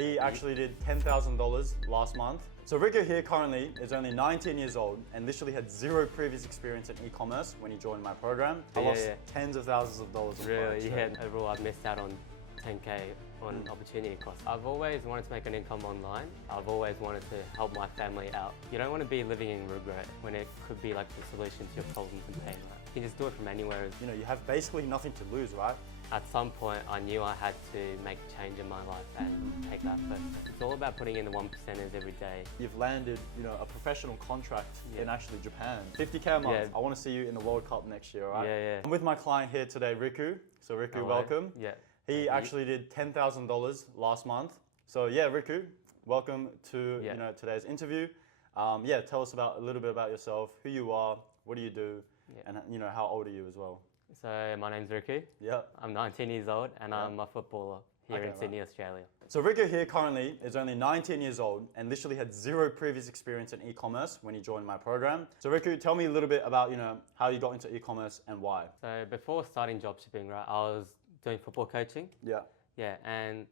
He actually did $10,000 last month. So Riku here currently is only 19 years old and literally had zero previous experience in e-commerce when he joined my program. I lost tens of thousands of dollars on Really, overall I've missed out on 10K on opportunity cost. I've always wanted to make an income online. I've always wanted to help my family out. You don't want to be living in regret when it could be like the solution to your problems and pain, right? You can just do it from anywhere. You know, you have basically nothing to lose, right? At some point, I knew I had to make a change in my life and take that first step. It's all about putting in the 1%ers every day. You've landed, you know, a professional contract in actually Japan. 50K a month. I want to see you in the World Cup next year, right? Yeah. I'm with my client here today, Riku. So Riku, welcome. Yeah. He actually did $10,000 last month. So yeah, Riku, welcome to you know, today's interview. Tell us a little bit about yourself, who you are, what do you do, and you know, how old are you as well? So my name's Riku. Yeah. I'm 19 years old and I'm a footballer here in Sydney, Australia. So Riku here currently is only 19 years old and literally had zero previous experience in e-commerce when he joined my program. So Riku, tell me a little bit about, you know, how you got into e-commerce and why. So before starting dropshipping, right, I was doing football coaching. Yeah. Yeah, and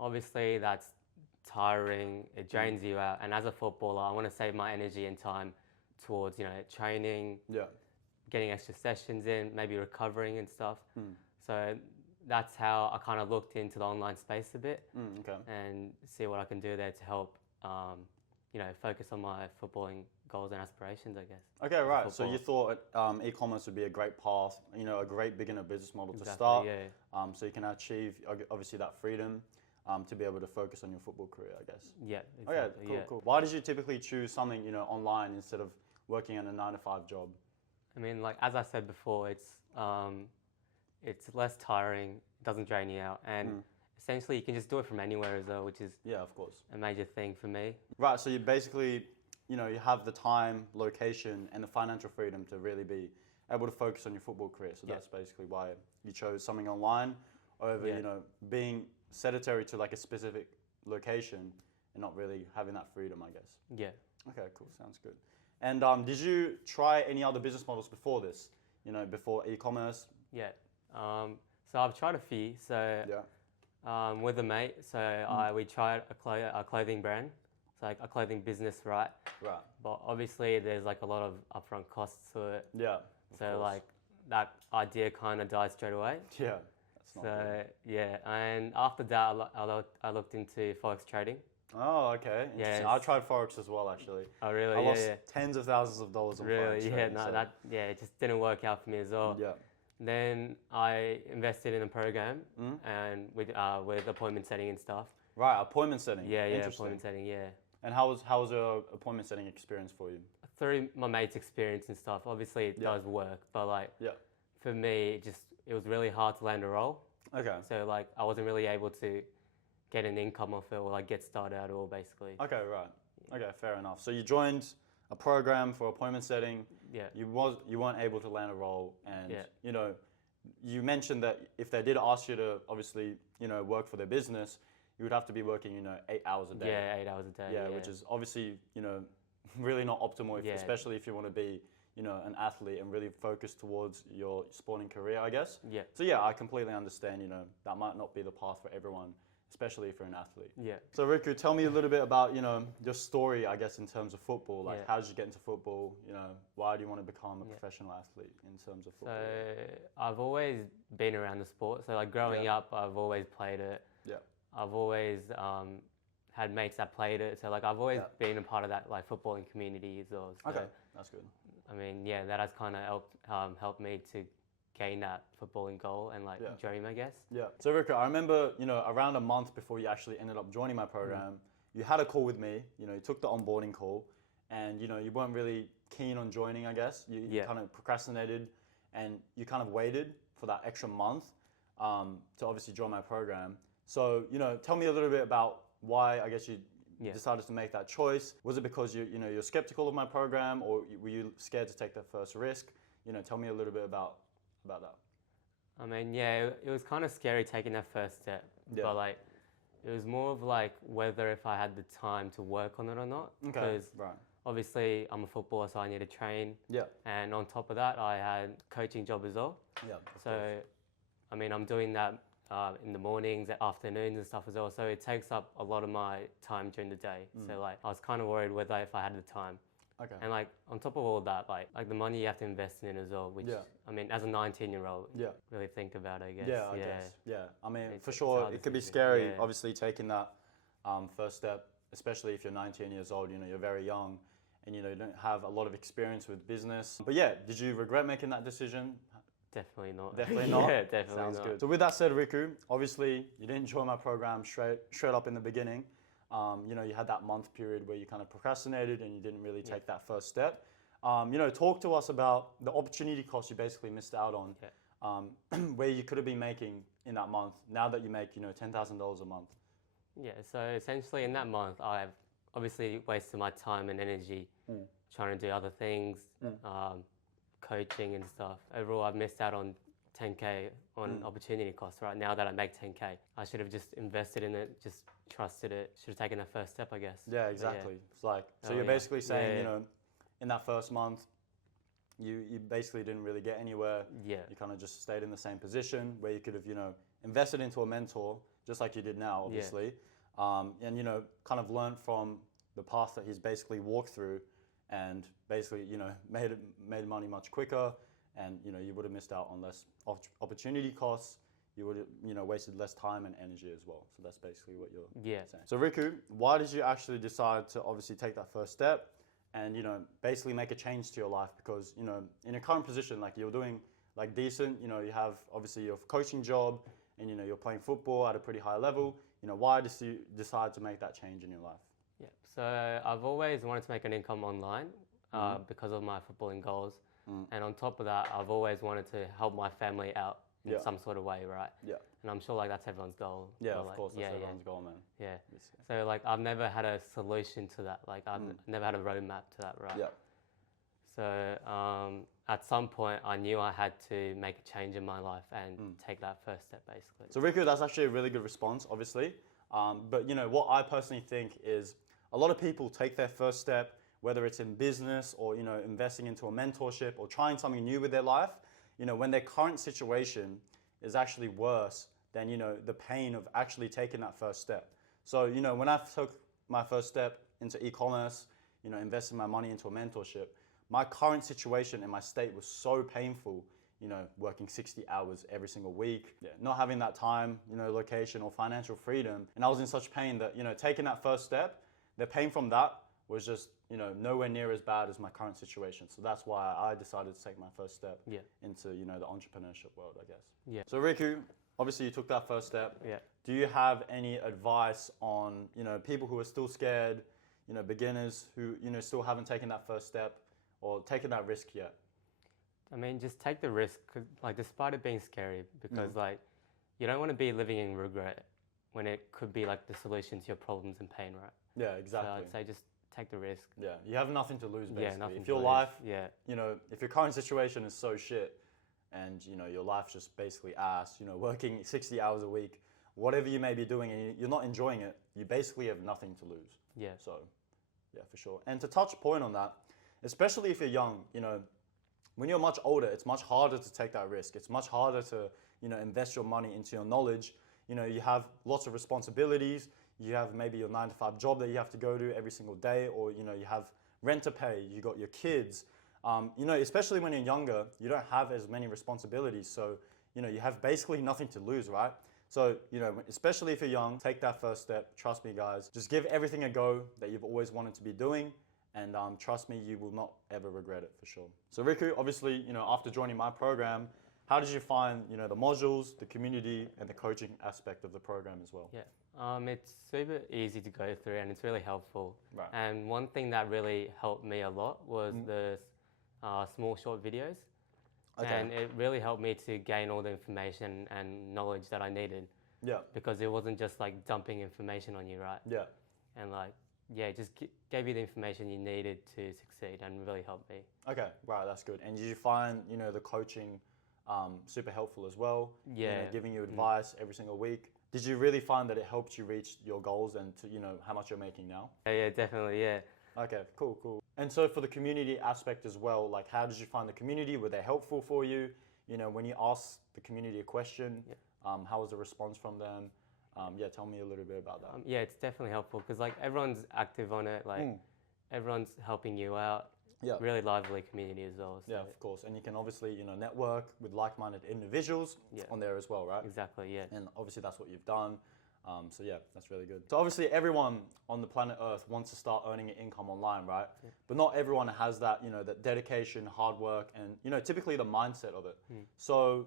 obviously that's tiring, it drains you out. And as a footballer, I want to save my energy and time towards, you know, training, getting extra sessions in, maybe recovering and stuff. So that's how I kind of looked into the online space a bit and see what I can do there to help, you know, focus on my footballing goals and aspirations, I guess. Okay, right. So you thought e-commerce would be a great path, you know, a great beginner business model to start. So you can achieve, obviously, that freedom to be able to focus on your football career, I guess. Yeah, exactly. Okay, cool. Why did you typically choose something, you know, online instead of working in a 9-to-5 job? I mean, like, as I said before, it's less tiring, it doesn't drain you out, and essentially you can just do it from anywhere as well, which is of course, a major thing for me. Right, so you basically, you know, you have the time, location, and the financial freedom to really be able to focus on your football career. So that's basically why you chose something online over, you know, being sedentary to like a specific location and not really having that freedom, I guess. Yeah. Okay, cool, sounds good. And did you try any other business models before this? You know, before e-commerce? Yeah. So I've tried a few. So with a mate, so we tried a clothing brand, so like a clothing business, right? Right. But obviously there's like a lot of upfront costs to it. Yeah. So like that idea kind of died straight away. Yeah. That's not good. Yeah, and after that I looked into forex trading. Oh, okay. Yeah, I tried forex as well, actually. Oh, really? I lost tens of thousands of dollars on forex. Really? It just didn't work out for me as well. Yeah. Then I invested in a program and with appointment setting and stuff. Right, appointment setting. Yeah, appointment setting. Yeah. And how was your appointment setting experience for you? Through my mate's experience and stuff. Obviously, it does work, but like for me, it was really hard to land a role. Okay. So like I wasn't really able to get an income off it or like get started at all, basically. Okay, right. Okay, fair enough. So you joined a program for appointment setting. Yeah. You weren't able to land a role, and you know, you mentioned that if they did ask you to obviously, you know, work for their business, you would have to be working, you know, 8 hours a day. Yeah, 8 hours a day. Yeah, which is obviously, you know, really not optimal, especially if you want to be, you know, an athlete and really focus towards your sporting career, I guess. Yeah. So yeah, I completely understand, you know, that might not be the path for everyone, especially if you're an athlete. Yeah. So Riku, tell me a little bit about, you know, your story, I guess, in terms of football. Like, how did you get into football? You know, why do you want to become a professional athlete in terms of football? So I've always been around the sport. So like growing up, I've always played it. Yeah. I've always had mates that played it. So like I've always been a part of that like footballing community as well. So, okay, that's good. I mean, yeah, that has kind of helped me to gain that footballing goal and like dream, I guess. Yeah. So Riku, I remember, you know, around a month before you actually ended up joining my program, you had a call with me, you know, you took the onboarding call and, you know, you weren't really keen on joining, I guess. You kind of procrastinated and you kind of waited for that extra month to obviously join my program. So, you know, tell me a little bit about why, I guess, you decided to make that choice. Was it because you're skeptical of my program, or were you scared to take that first risk? You know, tell me a little bit about that. I mean, yeah, it was kind of scary taking that first step, but like, it was more of like whether if I had the time to work on it or not. Because obviously I'm a footballer, so I need to train. Yeah. And on top of that, I had a coaching job as well. Yeah. So, I mean, I'm doing that in the mornings, afternoons and stuff as well. So it takes up a lot of my time during the day. So like I was kind of worried whether if I had the time. Okay. And like on top of all that, like the money you have to invest in as well, which I mean, as a 19-year-old, really think about, I guess. I guess. Yeah. I mean, for sure, it could be scary, obviously, taking that first step, especially if you're 19 years old. You know, you're very young, and you know, you don't have a lot of experience with business. But yeah, did you regret making that decision? Definitely not. Definitely not? Yeah, definitely Sounds not. good. So with that said, Riku, obviously you didn't join my program straight up in the beginning. You know, you had that month period where you kind of procrastinated and you didn't really take that first step. You know, talk to us about the opportunity cost you basically missed out on, where you could have been making in that month now that you make, you know, $10,000 a month. Yeah, so essentially in that month, I've obviously wasted my time and energy trying to do other things, coaching and stuff. Overall, I've missed out on 10K on opportunity cost right now that I make 10K. I should have just invested in it, just trusted it, should have taken the first step, I guess. Yeah, exactly. It's like, so you're basically saying, you know, in that first month, you basically didn't really get anywhere. Yeah. You kind of just stayed in the same position where you could have, you know, invested into a mentor, just like you did now, obviously. And, you know, kind of learned from the path that he's basically walked through and basically, you know, made money much quicker. And, you know, you would have missed out on less opportunity costs. You would have, you know, wasted less time and energy as well. So that's basically what you're saying. So Riku, why did you actually decide to obviously take that first step and, you know, basically make a change to your life? Because, you know, in your current position, like you're doing like decent, you know, you have obviously your coaching job and, you know, you're playing football at a pretty high level. You know, why did you decide to make that change in your life? Yeah, so I've always wanted to make an income online because of my footballing goals. And on top of that, I've always wanted to help my family out in some sort of way, right? Yeah. And I'm sure like that's everyone's goal. Yeah, of like, course, that's everyone's goal, man. Yeah. So like I've never had a solution to that. Like I've never had a roadmap to that, right? Yeah. So at some point, I knew I had to make a change in my life and take that first step, basically. So Riku, that's actually a really good response, obviously. But you know, what I personally think is a lot of people take their first step, whether it's in business or, you know, investing into a mentorship or trying something new with their life, you know, when their current situation is actually worse than, you know, the pain of actually taking that first step. So, you know, when I took my first step into e-commerce, you know, investing my money into a mentorship, my current situation and my state was so painful, you know, working 60 hours every single week, not having that time, you know, location or financial freedom. And I was in such pain that, you know, taking that first step, the pain from that was just, you know, nowhere near as bad as my current situation. So that's why I decided to take my first step into, you know, the entrepreneurship world, I guess. Yeah. So Riku, obviously you took that first step. Yeah. Do you have any advice on, you know, people who are still scared, you know, beginners who, you know, still haven't taken that first step or taken that risk yet? I mean, just take the risk, like despite it being scary, because like you don't want to be living in regret when it could be like the solution to your problems and pain, right? Yeah, exactly. So I'd say just take the risk. Yeah, you have nothing to lose, basically. Yeah, nothing if to your lose. life, yeah, you know, if your current situation is so shit and, you know, your life's just basically ass, you know, working 60 hours a week, whatever you may be doing and you're not enjoying it, you basically have nothing to lose. Yeah. So, yeah, for sure. And to touch a point on that, especially if you're young, you know, when you're much older, it's much harder to take that risk. It's much harder to, you know, invest your money into your knowledge. You know, you have lots of responsibilities. You have maybe your 9-to-5 job that you have to go to every single day, or, you know, you have rent to pay, you got your kids. You know, especially when you're younger, you don't have as many responsibilities. So, you know, you have basically nothing to lose, right? So, you know, especially if you're young, take that first step. Trust me, guys. Just give everything a go that you've always wanted to be doing. And trust me, you will not ever regret it, for sure. So Riku, obviously, you know, after joining my program, how did you find, you know, the modules, the community, and the coaching aspect of the program as well? Yeah, it's super easy to go through and it's really helpful. Right. And one thing that really helped me a lot was the small short videos. Okay. And it really helped me to gain all the information and knowledge that I needed. Yeah. Because it wasn't just like dumping information on you, right? Yeah. And like, yeah, it just gave you the information you needed to succeed and really helped me. Okay, right, that's good. And did you find, you know, the coaching super helpful as well? Yeah. You know, giving you advice every single week. Did you really find that it helped you reach your goals and to, you know, how much you're making now? Yeah, definitely, yeah. Okay, cool. And so for the community aspect as well, like how did you find the community? Were they helpful for you? You know, when you ask the community a question, How was the response from them? Yeah, tell me a little bit about that. Yeah, it's definitely helpful because like everyone's active on it. Like everyone's helping you out. Yeah. Really lively community as well. So. Yeah, of course. And you can obviously, network with like-minded individuals on there as well, right? Exactly, yeah. And obviously that's what you've done. So yeah, that's really good. So obviously everyone on the planet Earth wants to start earning an income online, right? Yeah. But not everyone has that, that dedication, hard work, and, typically the mindset of it. So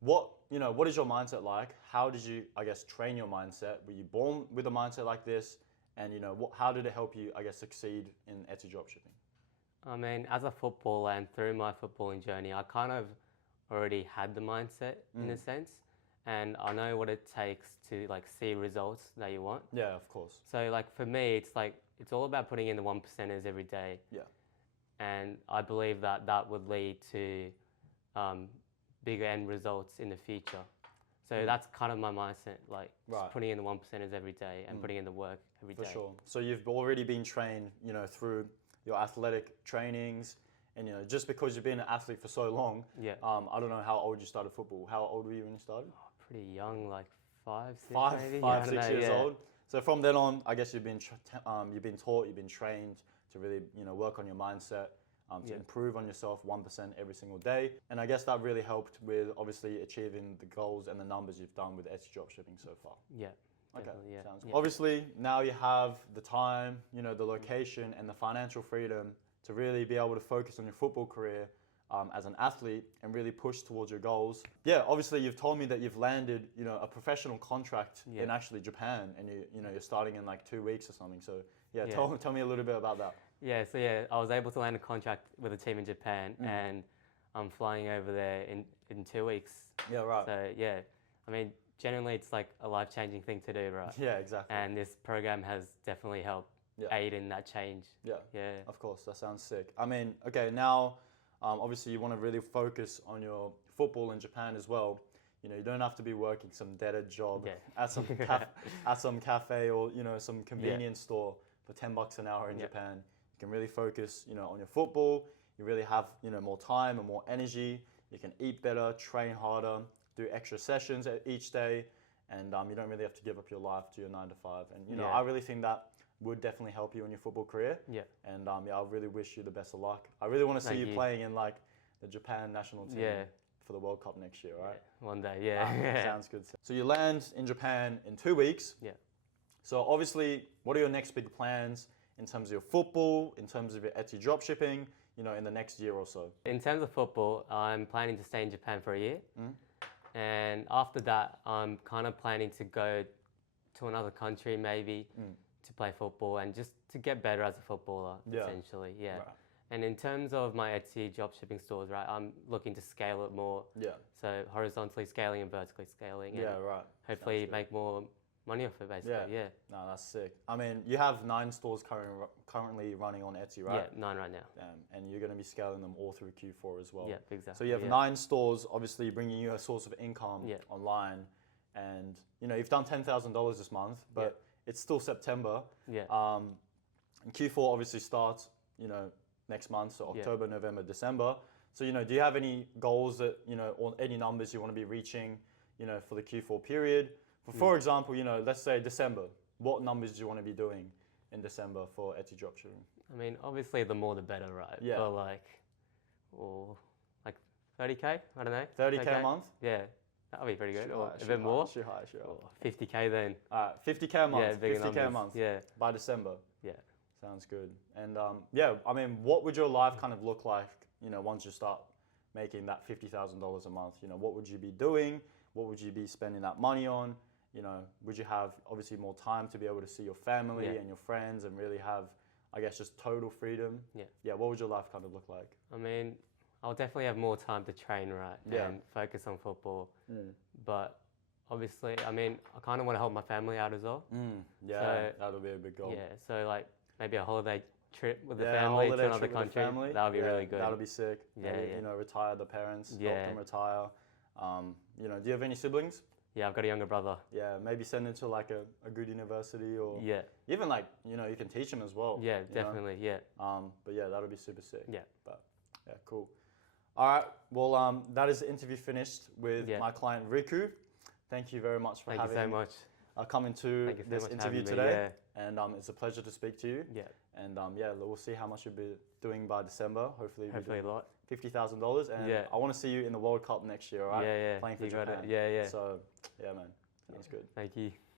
what is your mindset like? How did you, I guess, train your mindset? Were you born with a mindset like this? And, how did it help you, I guess, succeed in Etsy dropshipping? I mean, as a footballer and through my footballing journey, I kind of already had the mindset in a sense, and I know what it takes to like see results that you want. Yeah, of course. So like for me, it's all about putting in the 1%ers every day. Yeah. And I believe that would lead to bigger end results in the future. So that's kind of my mindset, like just putting in the 1%ers every day and putting in the work every day. For sure. So you've already been trained, through your athletic trainings, and just because you've been an athlete for so long, I don't know how old you started football. How old were you when you started? Oh, pretty young, like 5, 6 maybe. 5, 6 years old. So from then on, I guess you've been taught, you've been trained to really work on your mindset, to improve on yourself 1% every single day. And I guess that really helped with obviously achieving the goals and the numbers you've done with Etsy dropshipping so far. Yeah. Okay, yeah. Sounds good. Obviously, now you have the time, the location, and the financial freedom to really be able to focus on your football career as an athlete and really push towards your goals. Yeah, obviously, you've told me that you've landed, a professional contract in actually Japan, and you're starting in like 2 weeks or something. So tell me a little bit about that. Yeah, so I was able to land a contract with a team in Japan, and I'm flying over there in 2 weeks. Yeah, right. So yeah, I mean, generally it's like a life-changing thing to do, right? Yeah, exactly. And this program has definitely helped aid in that change. Yeah, yeah. Of course, that sounds sick. I mean, okay, now obviously you want to really focus on your football in Japan as well. You don't have to be working some dead-end job at some at some cafe or some convenience store for $10 an hour in Japan. You can really focus on your football. You really have more time and more energy. You can eat better, train harder, do extra sessions each day, and you don't really have to give up your life to your 9 to 5. And I really think that would definitely help you in your football career. Yeah. And I really wish you the best of luck. I really want to see you playing in like the Japan national team for the World Cup next year, right? One day, yeah. Sounds good. So you land in Japan in 2 weeks. Yeah. So obviously, what are your next big plans in terms of your football, in terms of your Etsy dropshipping, in the next year or so? In terms of football, I'm planning to stay in Japan for a year. And after that, I'm kind of planning to go to another country maybe to play football and just to get better as a footballer, essentially. Yeah. Right. And in terms of my Etsy dropshipping stores, right, I'm looking to scale it more. Yeah. So horizontally scaling and vertically scaling. And right. Hopefully make more money off it, basically. Yeah. No, that's sick. I mean, you have 9 stores currently running on Etsy, right? Yeah, 9 right now. And you're going to be scaling them all through Q4 as well. Yeah, exactly. So you have 9 stores, obviously bringing you a source of income online. And, you've done $10,000 this month, but it's still September. Yeah. And Q4 obviously starts, next month, so October, November, December. So, do you have any goals that, or any numbers you want to be reaching, for the Q4 period? For example, let's say December. What numbers do you want to be doing in December for Etsy dropshipping? I mean, obviously the more the better, right? Yeah. But like 30K, I don't know. 30K a month? Yeah, that would be pretty good. Or a bit more. Shoot high. Or 50K then. 50K a month. Yeah, bigger 50K numbers. a month. Yeah. By December. Yeah. Sounds good. And I mean, what would your life kind of look like, once you start making that $50,000 a month? What would you be doing? What would you be spending that money on? Would you have obviously more time to be able to see your family and your friends and really have, I guess, just total freedom? Yeah. Yeah. What would your life kind of look like? I mean, I'll definitely have more time to train, right? And focus on football. But obviously, I mean, I kind of want to help my family out as well. Yeah, so, that'll be a big goal. Yeah. So like maybe a holiday trip with the family to another country. That would be really good. That'll be sick. Maybe, retire the parents, help them retire. Do you have any siblings? Yeah, I've got a younger brother. Yeah, maybe send him to like a good university or even like, you can teach him as well. Yeah, definitely, yeah. But yeah, that'll be super sick. Yeah. But yeah, cool. All right, well, that is the interview finished with my client Riku. thank you very much for Thank you so much. Coming to this interview today. And it's a pleasure to speak to you. Yeah. And we'll see how much you'll be doing by December. Hopefully a lot. $50,000. And I want to see you in the World Cup next year, all right? Yeah, yeah. Playing for you Japan. got it. Yeah, yeah. So, yeah, man. Sounds good. Thank you.